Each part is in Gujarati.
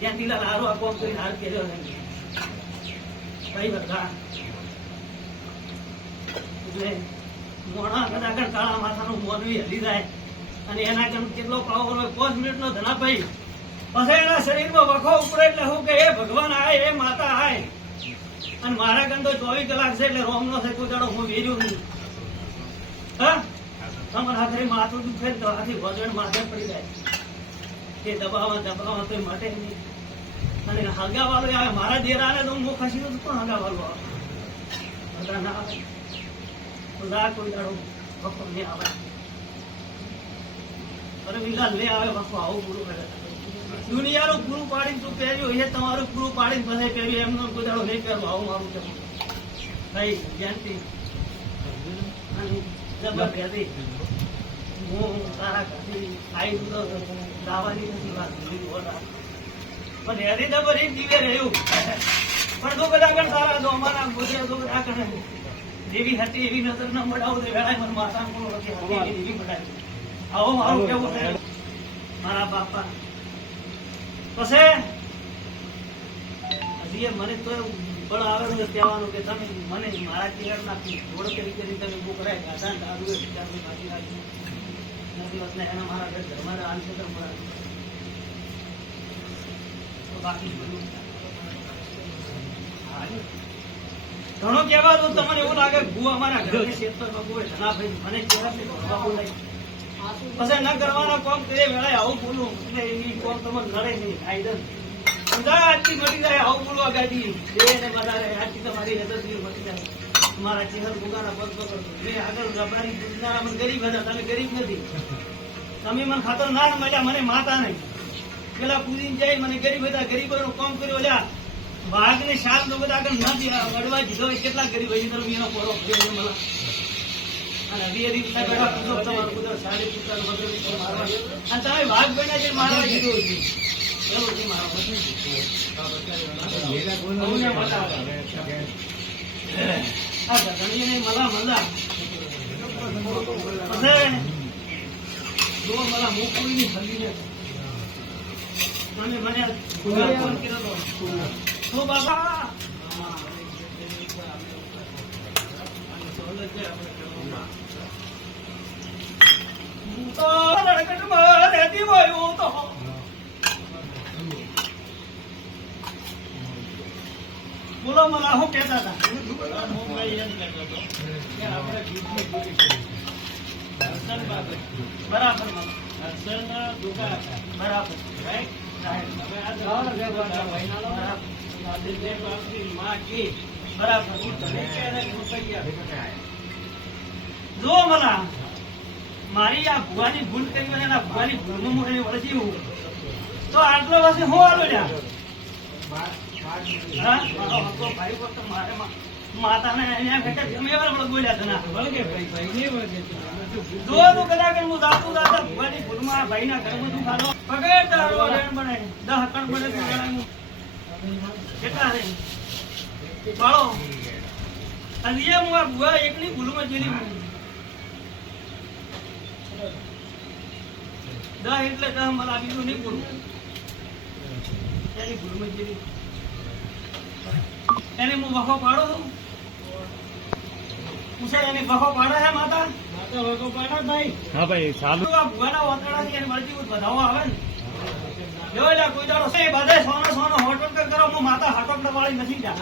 જ્યાં તીલા હારો આ કોમ કરીને હાર કર્યો નહીં. કઈ બધા. એટલે મોણા કદાચ આગળ કાળા માથાનું મોરવી હલી જાય. અને એના કામ કેટલો પાવર પાંચ મિનિટનો ધનાભાઈ પછી એના શરીરમાં વખો ઉપડે એટલે હું કે એ ભગવાન આય, એ માતા આય. અને મારા તો ચોવીસ કલાક છે એટલે રોમ નો છે કોઈ હું વેર્યું નહીં. હા? તમારા હાથે માથું દુખે તો આથી વજન માથે પડી જાય. કે દબાવા દબાવા તો માટે નહીં. અને હગા વાળો આવે, મારા દેરાને તો હું ખસી તો પણ હગા વાળો આવે? હગા ના આવે. ખુદા કોઈ દાડો વખો નહીં આવે. અરે વિલા લે આવે વખો આવું પૂરું કરે. દુનિયાનું પૂરું પાડીને તું પહેર્યું, એ તમારું પૂરું પાડીને પછી પહેર્યું, એમનો કોઈ દાડો નહીં પહેરવું, આવું મારું છે ભાઈ, જયંતિ. હું તારા ઘરથી આઈ તો નથી વાત પણ હેરી તો બધી દીવે રહ્યું. પણ તો બધા આગળ સારા તો અમારા ગોજે તો બધા આગળ જેવી હતી એવી નજર ન મળાવું તો વેળાએ મને માથા કોણ હતી એવી એવી આવો મારું કેવું છે? મારા બાપા. પછી હજી મને તો બળ આવે છે કહેવાનું કે તમે મને મારા કિરણ ના કરી કરી તમે બુક રાય ગાતા દારૂ બાકી રાખ્યું ધર્માને આલશે તો તમને એવું લાગે ગુ અમારા ઘર ક્ષેત્રમાં મને કહેવા છે ભણવા બોલાય. પછી ન કરવાના કોમ તે વેળાએ આવું બોલું. એટલે એની કોમ તમને નડે નહીં કાયદો સમજા આજથી મટી જાય આવું બોલવા ગાડી. બે ને વધારે, આજથી તમારી નજર મટી જાય. મારા ચહેર ગુગાના પગ પકડ. મેં આગળ રબારી મને ગરીબ હતા તમે ગરીબ નથી. તમે મને ખાતર ના મળ્યા મને માતા નહીં. પેલા પૂરીને જાય મને ગરીબ હતા ગરીબોનું કામ કર્યું ઓલ્યા વાઘ ને શાક નો બધા આગળ નથી વડવા દીધો કેટલા ગરીબ હોય છે એનો પોરો ભર્યો મને. અને હવે એ રીતે બેઠા પૂછો તમારું કુદર સાડી પુત્ર વગર મારવા અને તમે વાઘ બન્યા છે મારવા દીધો છે એવું છે મારવા બહુને મજા આવે. આ ગધણીને મલા મલા પછી જો મલા બાબા હું તો રણકટમાં રહેતી હોય હું તો બોલો મને બરાબર જો મલા મારી આ ભુવાની ભૂલ કરી મને એના ભુવાની ભૂલમાં મોઢે વળસી હું, તો આટલો વર્ષે હું આલો લ્યા? હા? મારો હક્કો ભાઈ પર તો મારે મા- માતાને અહીંયા બેઠા ગમે એવા આપણે બોલ્યા હતા ના. જો તું કદાચ હું જાતું જાતા ભુવાની ભૂલમાં ભાઈના ઘરમાં તું ખાધો પગે તારો રેણ બને દહ કણ બને તું જણાય કેટલા રે બાળો અને એ હું આ ભુવા એકલી ભૂલમાં જેલી દહ એટલે દહ, મારા બીજું નહીં બોલવું એની ભૂલમાં જેલી એને હું વખો પાડો છું? પૂછે એને વખો પાડે છે માતા? હા ભાઈ ચાલુ આ ભુવાના વાતડાથી એની મરજી ઉત વધાવવા આવે ને? જો એટલે કોઈ દાડો સે બધે સોનો સોનો હોટલ કરો હું માતા હાટોકડા વાળી નથી જા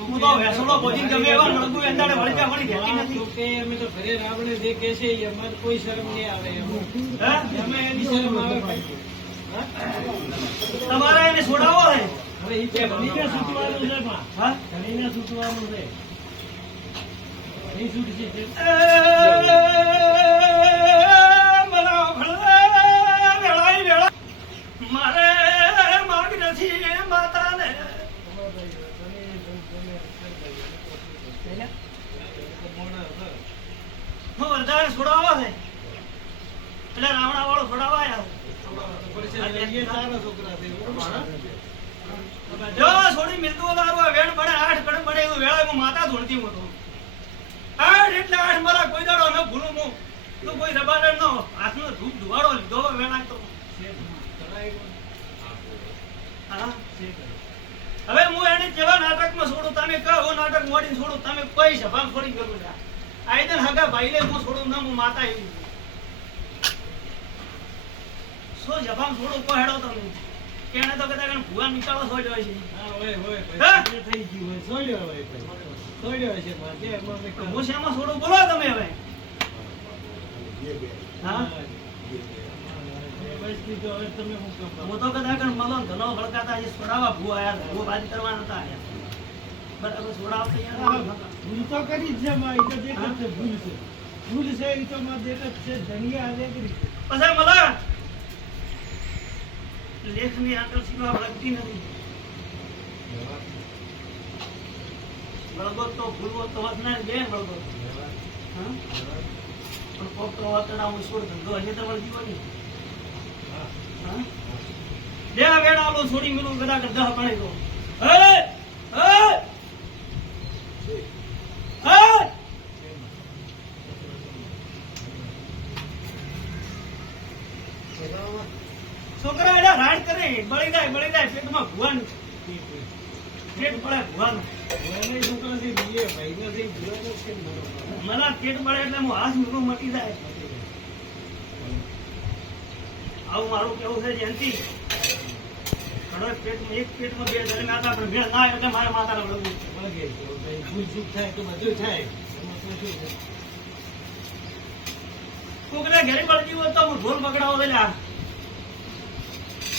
હું તો વેસણો ભોજી ગમે એવા નળગુ એંદાડે વળી જા વળી જતી નથી કોઈ શરમ નહીં આવે હે? અમે એની શરમ આવે તમારે એને છોડાવો છે? હવે ઈ કે ધણીને સૂચવાનું છે માં. હા? ધણીને સૂચવાનું છે. ધણી સૂચશે છે. મરા ભલે વેળાઈ વેળા. મારે માગ નથી માતાને. હું વરદાન છોડાવવા છે. એટલે રાવણા વાળો છોડાવવા આવ્યા છોકરા છે જો છોડી મિલતું આ વેણ કોઈ કોઈ છોડું? તમે કહો નાટક મોડી છોડું. તમે કોઈ સભા છોડી ગયું છે આયદન હગા ભાઈને હું છોડું, ના હું માતા એવી. શું જભામ છોડું? કો હેડો તમે. કેણે તો કદાચ ભૂવા નીકાળો છે. હા, હોય, હોય, પછી હા? જે થઈ ગયું હોય, છોડ્યો હોય પછી. છોડ્યો પણ તે એમાં હું શેમાં છોડું બોલો તમે હવે. હા. એ વસ્તુ તો હવે તમે શું કહો? હું તો કદાચ મલો ધનો ભડકાતા છે છોડાવા ભૂવા આયા. ભૂવા બાજી કરવા નતા આયા બરાબર છોડાવતા અહીંયા ભૂલ તો કરી જ છે માં, એ તો છે, ભૂલ છે. ભૂલ છે એ તો માં દેખ છે, ધનિયા હાલે કરી પછી મલા લેખની આકલ સીમા નથી. બળગો તો ભૂલવો તો વાત ના બે બળગો હા? પણ કોક તો વાતડા હું છોડ ધંધો હશે તો વળગી હોય હા? બે વેડા છોડી મેલું કદાચ દહ પાણી હે હે હે છોકરા એડા રાડ કરે બળી જાય બળી જાય પેટમાં ભુવન પેટ પડે ભુવન મને છોકરા છે, બીએ ભાઈનો છે, ભૂલાનો છે ને મારો ભાઈ. મને પેટ મળે એટલે હું હાથ મૂકું મટી જાય. આવું મારું કેવું છે જયંતિ? ઘણો એક પેટમાં બે ધરી નાતા પણ બે ના એટલે મારે રગડવું તો ભૂલ ચૂક થાય તો બધું થાય. એમાં તો શું કોકને ઘરે બળતી હોત તો હું ઢોલ બગડાવો તો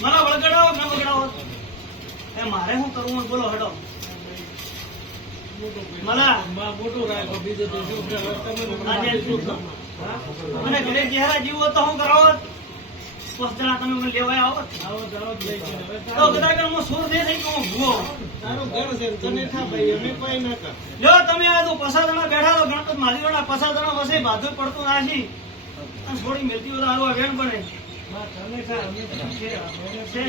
મને બળગડાવો ન બગડાવો એ મારે શું કરવું બોલો હડો. મને ઘરે ચહેરા જીવો તો હું કરાવો પોસ્તરા તમે મને લેવાય આવો. આવો જાઓ જ લઈ ગયો. હવે તો કદાચ હું સુર દે થઈ તો હું ભૂવો. તારું ઘર છે તને થા ભાઈ અમે કોઈ ના કર જો તમે આ તો પસાદણા બેઠા તો ગણપત માધીવાડા પસાદણા વસે બાજુ પડતું નાસી થોડી મિલતી હોય તો આવું બને. તને છે?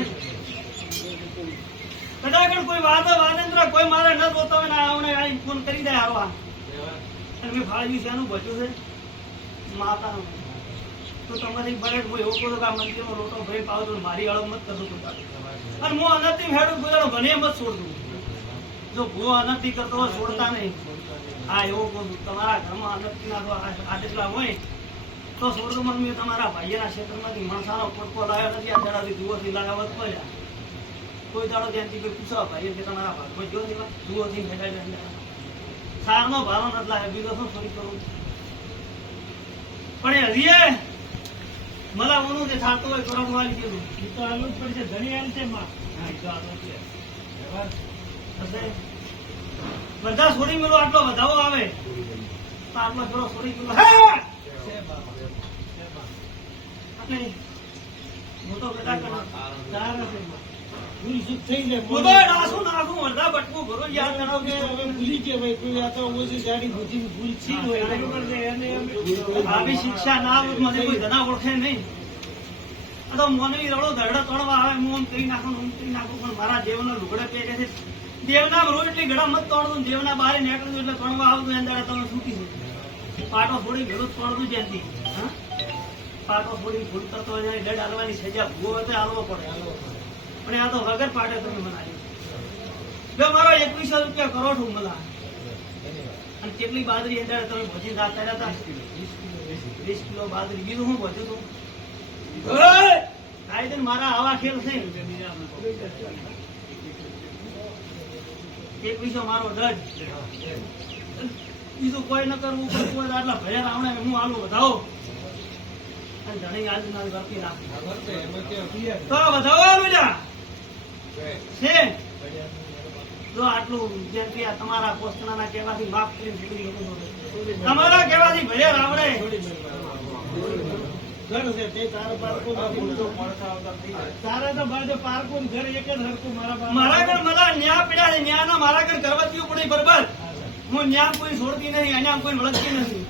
કદાચ કોઈ વાત વાદેન્દ્ર કોઈ મારે ન તો હોય ને આવને આ ફોન કરી દે આવા. અને મેં ફાળવ્યું છે, આનું બચ્યું છે. માતાનું. તો તમારી બને હું એવું કહું કે આ મંદિરનો લોટો ભાઈ પાવ તો મારી અળગ મત કરશો કોઈ. અને હું અનંતથી હેડું ગુજારો મને મત છોડતું જો ભૂ અનંતથી કરતો હોય, છોડતા નહીં. હા, એવું કહું તમારા ઘરમાં અનંતથી ના આટલા હોય, તો છોડતું મને. તમારા ભાઈના ક્ષેત્રમાંથી મણસાનો પોટકો લાવ્યો નથી. આ દાડાથી જુઓથી લાવ્યા વધ પડ્યા. કોઈ દાડો ત્યાંથી કોઈ પૂછવા ભાઈ કે તમારા ભાગમાં જો દેવા જુઓથી મેળાઈ નથી સારનો ભાવ નથી લાવ્યો બીજો શું થોડી કરું? પણ એ હજીએ કરમ વાળી કીધું એ તો આલું જ પડશે ધણી આલ છે માં. હા એ તો આલું છે. બધા છોડી મેલો આટલો વધાવો આવે. આટલો થોડો સોરી હે. એટલે મોટો કદાચ તારા છે. તો ભરું તો એને શિક્ષા ના તો મારા દેવનો લુગડે પહેરે છે. દેવના રોજ એટલી ગળા મત તોડવું દેવના બારે નીકળતું એટલે તોડવા આવતું એના દાડા તમે છૂટી છે પાટો ફોડી ભેળું તોડતું જ્યાંથી પાટો ફોડી ભૂલ કરતો હોય એટલે હાલવાની સજા ભૂવો તો હાલવો પડે હાલવો પડે. પણ આ તો વગર પાટે તમે મનાવી જો મારો એકવીસો રૂપિયા કરો છું મલા. અને કેટલી બાદરી અંદર તમે ભજી રાખતા હતા? વીસ કિલો બાદરી બીજું શું ભજ્યું તું કાયદે મારા આવા ખેલ છે. એકવીસો મારો ડર બીજું કોઈ ન કરવું, કોઈ આટલા ભયા રાવણે હું આલું વધાવો. અને ધણી આજના વર્તી રાખું. તો વધાવો, બેટા. છે? જો આટલું જેમ તમારા પોસ્ટના કહેવાથી માફ કરીને નીકળી તમારા કહેવાથી ભયા રાવણે. ઘર છે તે તારો પારકો નથી. તારા તો બાજુ પારકો ને ઘર એક જ હરખું મારા ઘર मला ન્યા પીડા મારા ઘર બરબર? હું ન્યા કોઈ છોડતી નહીં અહીંયા કોઈ મળતી નથી.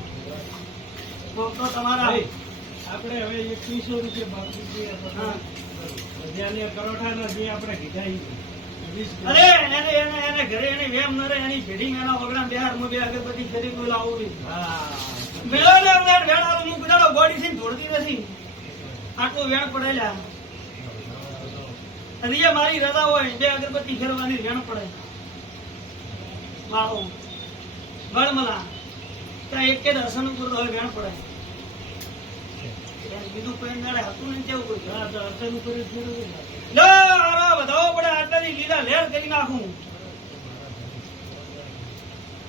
તો તમારા આપણે હવે એકવીસો રૂપિયા બાપુ જે હા. જ્યાં કરોઠાના જે આપણે કીધા ઈ છે. વીસ કિલો. અરે એને એને એને ઘરે એને વેમ ન એની ભેડી એના વગડા બિહારમાં બે અગરબત્તી ખરી કોઈ લાવું મેળો ને અંદર વેણ હું કદાડો બોડી થી જોડતી નથી આટલું વેણ પડેલા અને એ મારી રજા હોય બે અગરબત્તી ફેરવાની વેણ પડે વાળો ગળમલા ત્યાં એક કે દર્શન ઉપર હોય વેણ પડે બીજું કોઈ નડે હતું ને કેવું કોઈ. હા, તો અસર ઉપર જ ફેરવવું ને. લો આરો વધાવો પડે આટલાની લીલા લેર કરી નાખું.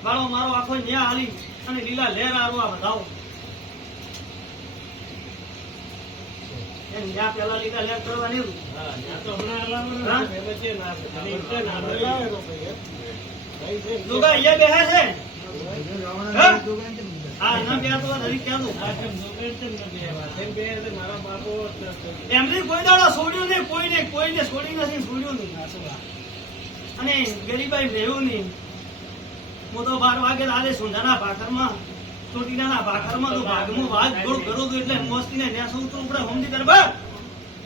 વાળો મારો આખો ન્યા હાલી અને લીલા લેર આરો આ વધાવો પેલા લીલા લેર કરવાની હતું. હા, ત્યાં તો હમણાં અહીંયા બેહે છે? એમની કોઈ દાડો છોડ્યું નહીં, કોઈને કોઈને છોડી નથી, છોડ્યું નહીં અને ગરીબાઈ રહેવું નહીં. હું તો બાર વાગે આલે સુંધાના ભાખરમાં ભાખરમાં તો ભાગમાં ભાગ ગોળ કરું છું એટલે મોસ્તીને નેસો ઉતરું પડે કરે બસ.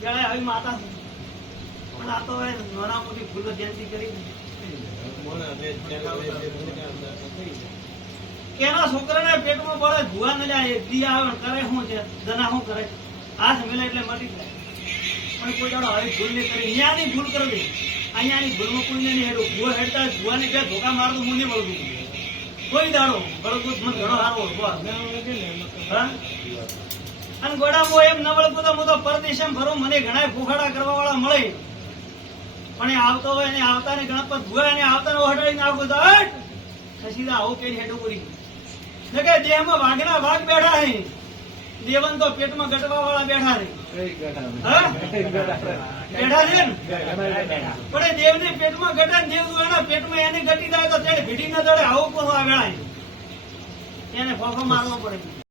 જયારે આવી માતા. પણ આ તો નાના મોટી ભૂલો જયંતિ કરી. એના છોકરાને પેટમાં પડે, ભૂવા ન જાય એક દી આવે કરે શું છે? દના શું કરે? આ સમેલા એટલે મરી જાય. પણ કોઈ દાડો આવી ભૂલ નહીં કરી. અહીંયાની ભૂલ કરવી અહીંયા અહીંયાની ભૂલમાં કોઈને નહીં હેડું. ભૂવા હેડતા ભૂવાને બે ધોકા મારતું હું નહીં મળતું. કોઈ દાડો. બળકું મને ઘણો સારો હતો ના ને? અને ગોડામાં એમ ન વળગું તો હું તો પરદેશમ ફરું મને ઘણા ફૂફાડા કરવા વાળા મળે. પણ એ આવતો હોય ને આવતા ને ગણપત ભૂવા ને આવતા ને હટાડીને નાખું તો હટ ખસી આવું કઈ હેડું કરી કે દેહમાં વાઘના વાઘ બેઠા હે દેવન તો પેટમાં ગટવા વાળા બેઠા રે બેઠા છે ને? પણ એ દેવને પેટમાં ગટે દેવ એના પેટમાં એની ગટી જાય તો તેને ભીડી ન દડે આવું પણ આવેલા એને ફોફો મારવો પડે.